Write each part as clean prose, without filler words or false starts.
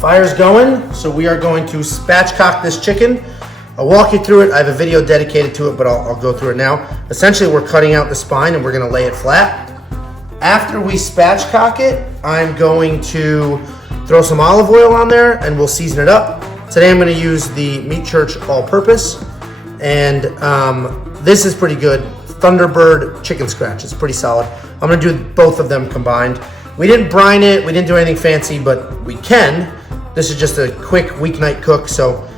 Fire's going, so we are going to spatchcock this chicken. I'll walk you through it. I have a video dedicated to it, but I'll go through it now. Essentially, we're cutting out the spine and we're gonna lay it flat. After we spatchcock it, I'm going to throw some olive oil on there and we'll season it up. Today I'm gonna use the Meat Church All-Purpose, and this is pretty good. Thunderbird chicken scratch, it's pretty solid. I'm gonna do both of them combined. We didn't brine it, we didn't do anything fancy, but we can. This is just a quick weeknight cook, so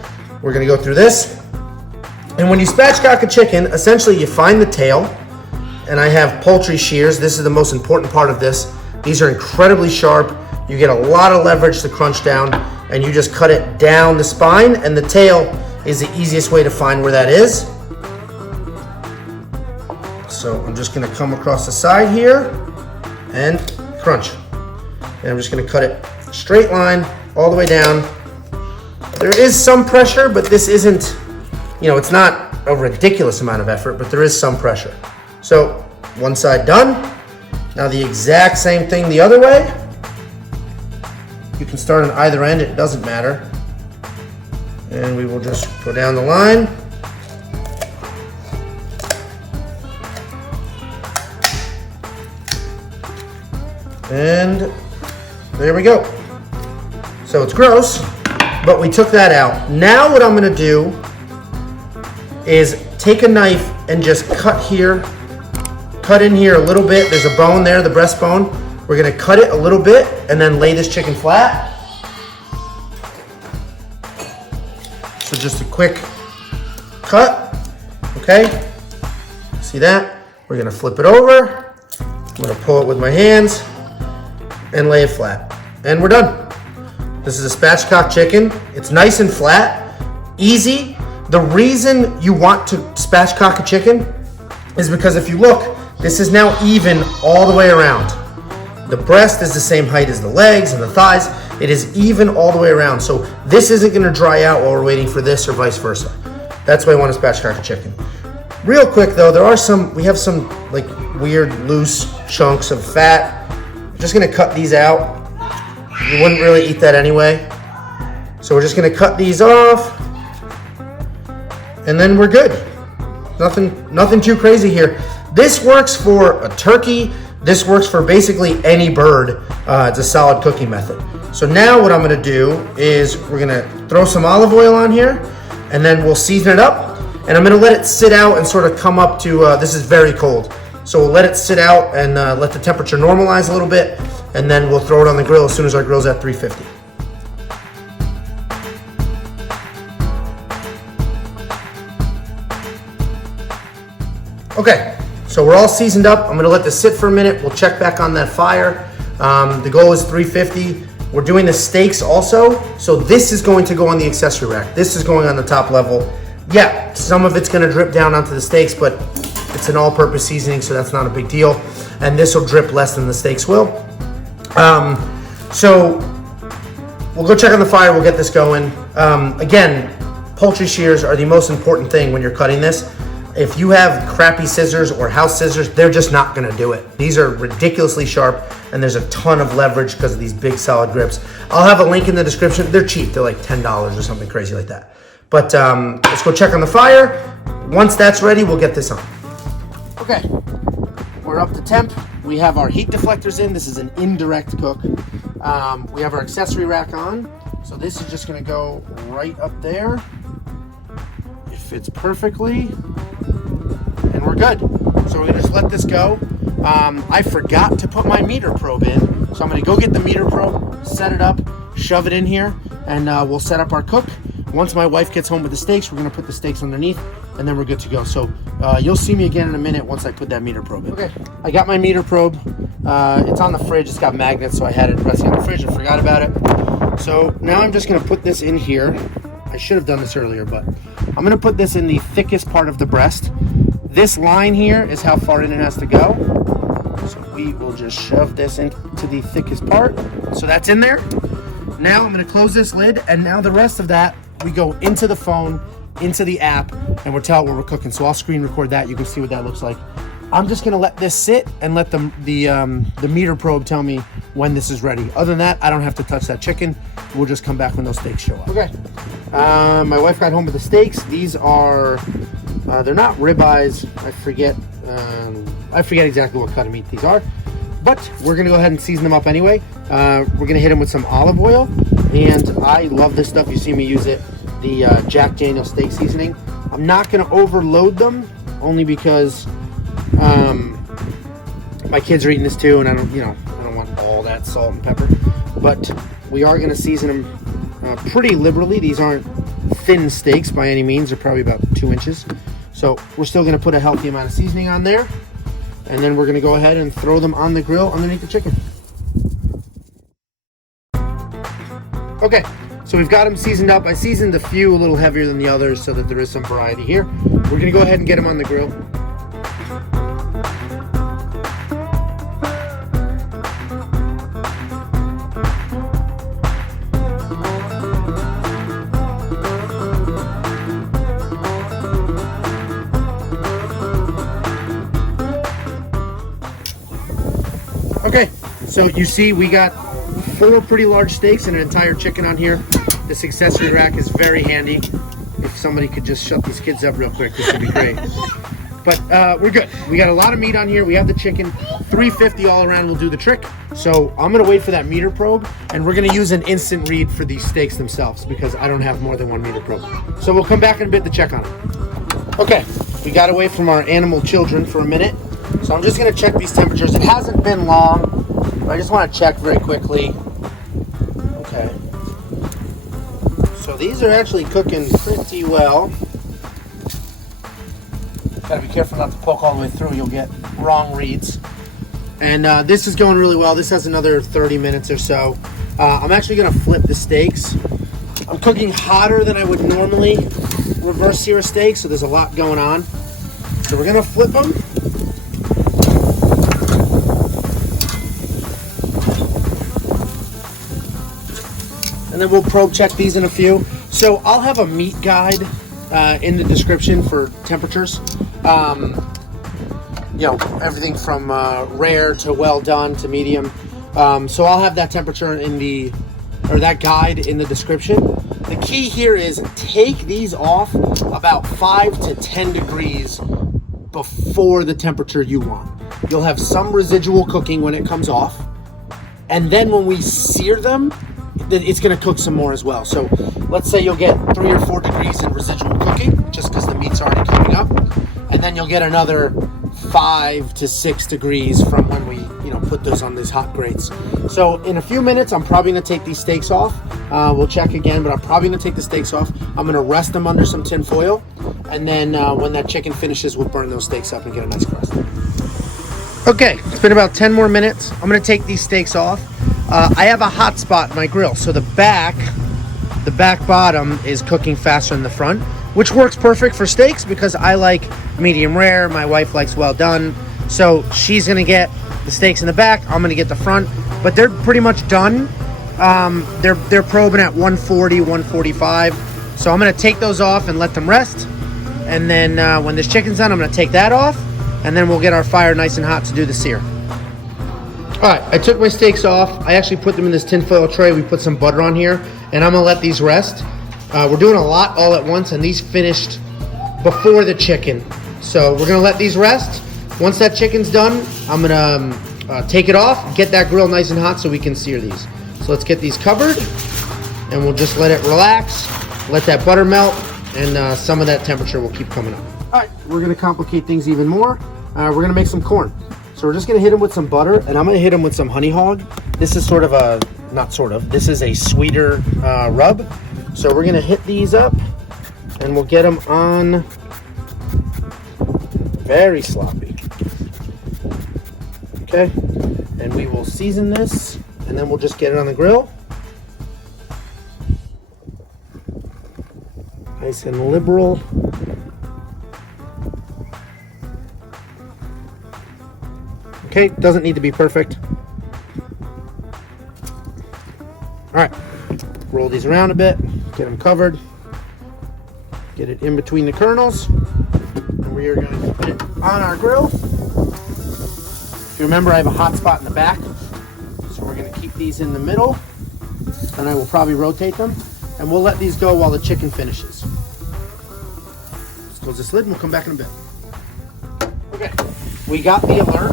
we're gonna go through this. And when you spatchcock a chicken, essentially you find the tail, and I have poultry shears. This is the most important part of this. These are incredibly sharp. You get a lot of leverage to crunch down, and you just cut it down the spine, and the tail is the easiest way to find where that is. So I'm just gonna come across the side here and crunch. And I'm just gonna cut it straight line all the way down. There is some pressure, but this isn't, it's not a ridiculous amount of effort, but there is some pressure. So one side done. Now the exact same thing the other way. You can start on either end, it doesn't matter. And we will just go down the line. And there we go. So it's gross, but we took that out. Now what I'm gonna do is take a knife and just cut here, cut in here a little bit. There's a bone there, the breastbone. We're gonna cut it a little bit and then lay this chicken flat. So just a quick cut, okay? See that? We're gonna flip it over. I'm gonna pull it with my hands and lay it flat. And we're done. This is a spatchcock chicken. It's nice and flat, easy. The reason you want to spatchcock a chicken is because if you look, this is now even all the way around. The breast is the same height as the legs and the thighs. It is even all the way around. So this isn't gonna dry out while we're waiting for this or vice versa. That's why I want to spatchcock a chicken. Real quick though, we have some like weird loose chunks of fat. I'm just gonna cut these out. You wouldn't really eat that anyway. So we're just gonna cut these off and then we're good. Nothing too crazy here. This works for a turkey. This works for basically any bird. It's a solid cooking method. So now what I'm gonna do is we're gonna throw some olive oil on here and then we'll season it up. And I'm gonna let it sit out and sort of come up to, this is very cold. So we'll let it sit out and let the temperature normalize a little bit, and then we'll throw it on the grill as soon as our grill's at 350. Okay, so we're all seasoned up. I'm gonna let this sit for a minute. We'll check back on that fire. The goal is 350. We're doing the steaks also. So this is going to go on the accessory rack. This is going on the top level. Yeah, some of it's gonna drip down onto the steaks, but it's an all-purpose seasoning, so that's not a big deal. And this will drip less than the steaks will. So we'll go check on the fire, we'll get this going. Again, poultry shears are the most important thing when you're cutting this. If you have crappy scissors or house scissors, they're just not gonna do it. These are ridiculously sharp and there's a ton of leverage because of these big solid grips. I'll have a link in the description. They're cheap, they're like $10 or something crazy like that. But let's go check on the fire. Once that's ready, we'll get this on. Okay, we're up to temp. We have our heat deflectors in. This is an indirect cook. We have our accessory rack on. So this is just gonna go right up there. It fits perfectly. And we're good. So we're gonna just let this go. I forgot to put my meter probe in. So I'm gonna go get the meter probe, set it up, shove it in here, and we'll set up our cook. Once my wife gets home with the steaks, we're gonna put the steaks underneath, and then we're good to go. So you'll see me again in a minute once I put that meter probe in. Okay, I got my meter probe. It's on the fridge, it's got magnets, so I had it resting on the fridge and forgot about it. So now I'm just gonna put this in here. I should have done this earlier, but I'm gonna put this in the thickest part of the breast. This line here is how far in it has to go. So we will just shove this into the thickest part. So that's in there. Now I'm gonna close this lid, and now the rest of that, we go into the phone, into the app, and we'll tell it what we're cooking. So I'll screen record that. You can see what that looks like. I'm just gonna let this sit and let the meter probe tell me when this is ready. Other than that, I don't have to touch that chicken. We'll just come back when those steaks show up. Okay. My wife got home with the steaks. These are, they're not ribeyes. I forget exactly what kind of meat these are. But we're gonna go ahead and season them up anyway. We're gonna hit them with some olive oil. And I love this stuff. You see me use it. The Jack Daniel steak seasoning. I'm not gonna overload them, only because my kids are eating this too, and I don't want all that salt and pepper. But we are gonna season them pretty liberally. These aren't thin steaks by any means. They're probably about 2 inches. So we're still gonna put a healthy amount of seasoning on there, and then we're gonna go ahead and throw them on the grill underneath the chicken. Okay, so we've got them seasoned up. I seasoned a few a little heavier than the others so that there is some variety here. We're gonna go ahead and get them on the grill. Okay, so you see we got 4 pretty large steaks and an entire chicken on here. This accessory rack is very handy. If somebody could just shut these kids up real quick, this would be great. But we're good. We got a lot of meat on here. We have the chicken. 350 all around will do the trick. So I'm gonna wait for that meter probe, and we're gonna use an instant read for these steaks themselves because I don't have more than 1 meter probe. So we'll come back in a bit to check on it. Okay, we got away from our animal children for a minute. So I'm just gonna check these temperatures. It hasn't been long, but I just wanna check very quickly. Okay. So these are actually cooking pretty well. Gotta be careful not to poke all the way through. You'll get wrong reads. And this is going really well. This has another 30 minutes or so. I'm actually gonna flip the steaks. I'm cooking hotter than I would normally reverse sear a steak, so there's a lot going on. So we're gonna flip them. And then we'll probe check these in a few. So I'll have a meat guide in the description for temperatures. You know, everything from rare to well done to medium. So I'll have that temperature or that guide in the description. The key here is take these off about 5 to 10 degrees before the temperature you want. You'll have some residual cooking when it comes off. And then when we sear them, it's going to cook some more as well. So let's say you'll get 3 or 4 degrees in residual cooking just because the meat's already cooking up, and then you'll get another 5 to 6 degrees from when we put those on these hot grates. So in a few minutes I'm probably going to take these steaks off. We'll check again, but I'm probably going to take the steaks off. I'm going to rest them under some tin foil, and then when that chicken finishes, we'll burn those steaks up and get a nice crust. Okay, it's been about 10 more minutes. I'm going to take these steaks off. I have a hot spot in my grill, so the back bottom is cooking faster than the front, which works perfect for steaks because I like medium rare. My wife likes well done, so she's gonna get the steaks in the back. I'm gonna get the front, but they're pretty much done. They're probing at 140, 145. So I'm gonna take those off and let them rest, and then when this chicken's done, I'm gonna take that off, and then we'll get our fire nice and hot to do the sear. All right, I took my steaks off. I actually put them in this tinfoil tray. We put some butter on here, and I'm gonna let these rest. We're doing a lot all at once, and these finished before the chicken. So we're gonna let these rest. Once that chicken's done, I'm gonna take it off, get that grill nice and hot so we can sear these. So let's get these covered, and we'll just let it relax, let that butter melt, and some of that temperature will keep coming up. All right, we're gonna complicate things even more. We're gonna make some corn. So we're just gonna hit them with some butter, and I'm gonna hit them with some honey hog. This is this is a sweeter rub. So we're gonna hit these up, and we'll get them on very sloppy. Okay, and we will season this, and then we'll just get it on the grill. Nice and liberal. Okay, doesn't need to be perfect. All right, roll these around a bit, get them covered, get it in between the kernels, and we are going to put it on our grill. you remember, I have a hot spot in the back. So we're gonna keep these in the middle, and I will probably rotate them, and we'll let these go while the chicken finishes. Let's close this lid and we'll come back in a bit. Okay, we got the alert,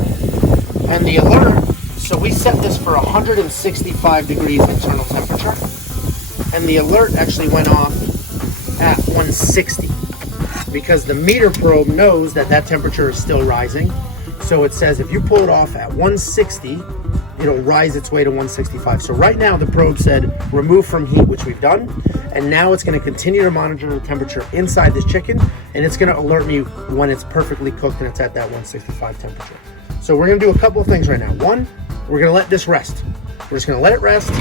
and the alert, so we set this for 165 degrees internal temperature, and the alert actually went off at 160 because the meter probe knows that that temperature is still rising. So it says if you pull it off at 160, it'll rise its way to 165. So right now the probe said remove from heat, which we've done, and now it's going to continue to monitor the temperature inside this chicken, and it's going to alert me when it's perfectly cooked and it's at that 165 temperature. So we're going to do a couple of things right now. One, we're going to let this rest. We're just going to let it rest,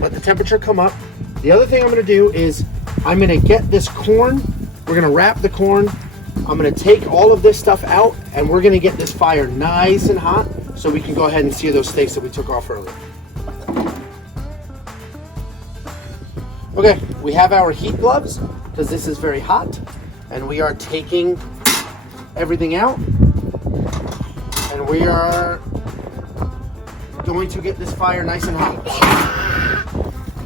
let the temperature come up. The other thing I'm going to do is I'm going to get this corn, we're going to wrap the corn, I'm going to take all of this stuff out, and we're going to get this fire nice and hot so we can go ahead and sear those steaks that we took off earlier. Okay, we have our heat gloves because this is very hot, and we are taking everything out, and we are going to get this fire nice and hot.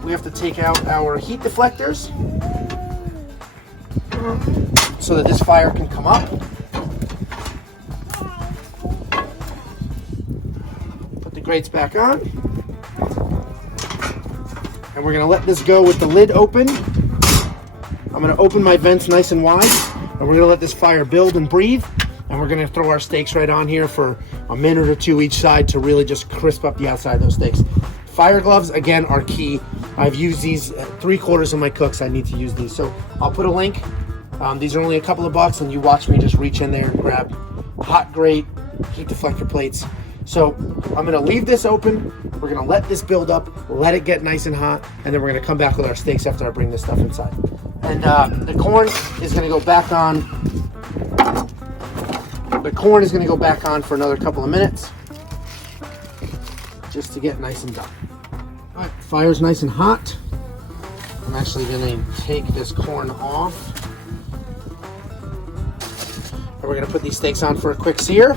We have to take out our heat deflectors so that this fire can come up. Put the grates back on. And we're gonna let this go with the lid open. I'm gonna open my vents nice and wide, and we're gonna let this fire build and breathe. And we're gonna throw our steaks right on here for a minute or two each side to really just crisp up the outside of those steaks. Fire gloves, again, are key. I've used these 3/4 of my cooks. I need to use these. So I'll put a link. These are only a couple of bucks, and you watch me just reach in there and grab hot grate heat deflector plates. So I'm gonna leave this open. We're gonna let this build up, let it get nice and hot, and then we're gonna come back with our steaks after I bring this stuff inside. And the corn is gonna go back on. The corn is gonna go back on for another couple of minutes, just to get nice and done. All right, fire's nice and hot. I'm actually gonna take this corn off. And we're gonna put these steaks on for a quick sear.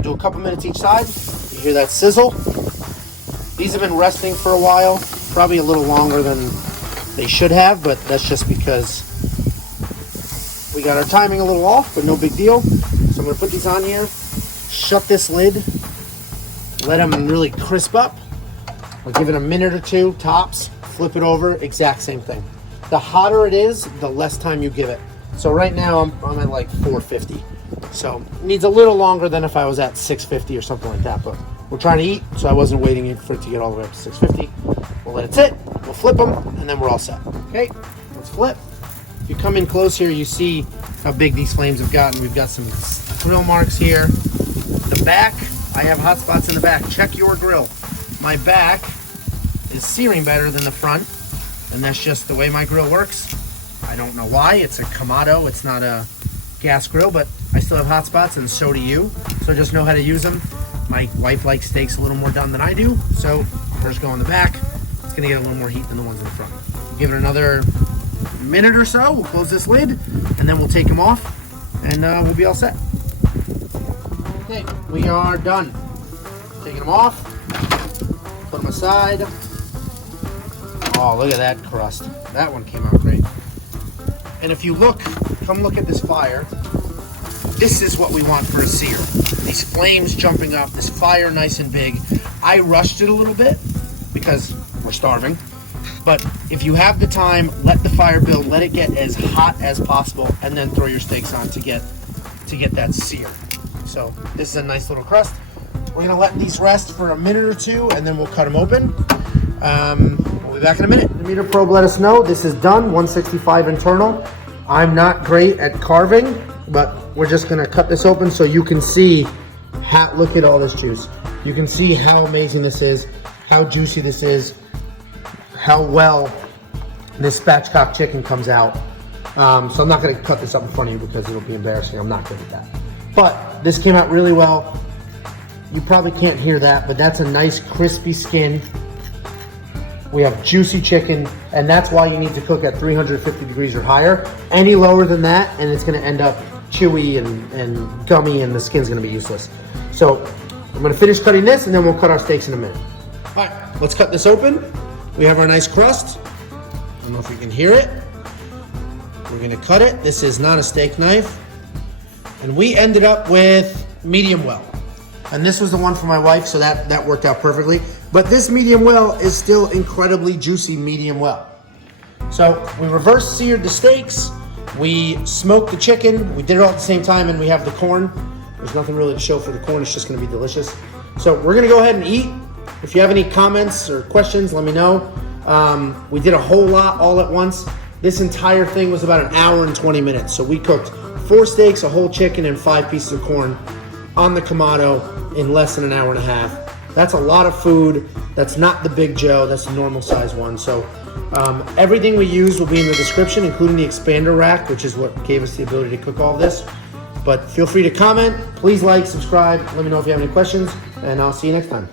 Do a couple minutes each side. You hear that sizzle? These have been resting for a while, probably a little longer than they should have, but that's just because we got our timing a little off, but no big deal. So I'm gonna put these on here, shut this lid, let them really crisp up. I'll give it a minute or two, tops, flip it over, exact same thing. The hotter it is, the less time you give it. So right now I'm at like 450. So it needs a little longer than if I was at 650 or something like that, but we're trying to eat, so I wasn't waiting for it to get all the way up to 650. We'll let it sit, we'll flip them, and then we're all set. Okay, let's flip. If you come in close here, you see how big these flames have gotten. We've got some grill marks here. The back, I have hot spots in the back. Check your grill. My back is searing better than the front, and that's just the way my grill works. I don't know why. It's a Kamado, it's not a gas grill, but I still have hot spots, and so do you. So just know how to use them. My wife likes steaks a little more done than I do, so hers go in the back. It's gonna get a little more heat than the ones in the front. Give it another minute or so, we'll close this lid, and then we'll take them off, and we'll be all set. Okay, we are done. Taking them off, put them aside. Oh, look at that crust. That one came out great. And if you look, come look at this fire. This is what we want for a sear. These flames jumping up, this fire nice and big. I rushed it a little bit because we're starving. But if you have the time, let the fire build, let it get as hot as possible, and then throw your steaks on to get that sear. So this is a nice little crust. We're gonna let these rest for a minute or two, and then we'll cut them open. We'll be back in a minute. The meter probe let us know this is done, 165 internal. I'm not great at carving, but we're just gonna cut this open so you can see how, look at all this juice. You can see how amazing this is, how juicy this is, how well this spatchcock chicken comes out. So I'm not gonna cut this up in front of you because it'll be embarrassing. I'm not good at that. But this came out really well. You probably can't hear that, but that's a nice crispy skin. We have juicy chicken, and that's why you need to cook at 350 degrees or higher. Any lower than that, and it's gonna end up chewy and gummy, and the skin's gonna be useless. So I'm gonna finish cutting this and then we'll cut our steaks in a minute. All right, let's cut this open. We have our nice crust. I don't know if you can hear it. We're gonna cut it. This is not a steak knife. And we ended up with medium well. And this was the one for my wife, so that worked out perfectly. But this medium well is still incredibly juicy medium well. So we reverse seared the steaks, we smoked the chicken, we did it all at the same time, and we have the corn. There's nothing really to show for the corn, it's just gonna be delicious. So we're gonna go ahead and eat. If you have any comments or questions, let me know. We did a whole lot all at once. This entire thing was about 1 hour and 20 minutes. So we cooked 4 steaks, a whole chicken, and 5 pieces of corn on the Kamado in less than 1.5 hours. That's a lot of food. That's not the Big Joe, that's the normal size one. So everything we use will be in the description, including the expander rack, which is what gave us the ability to cook all of this. But feel free to comment, please like, subscribe, let me know if you have any questions, and I'll see you next time.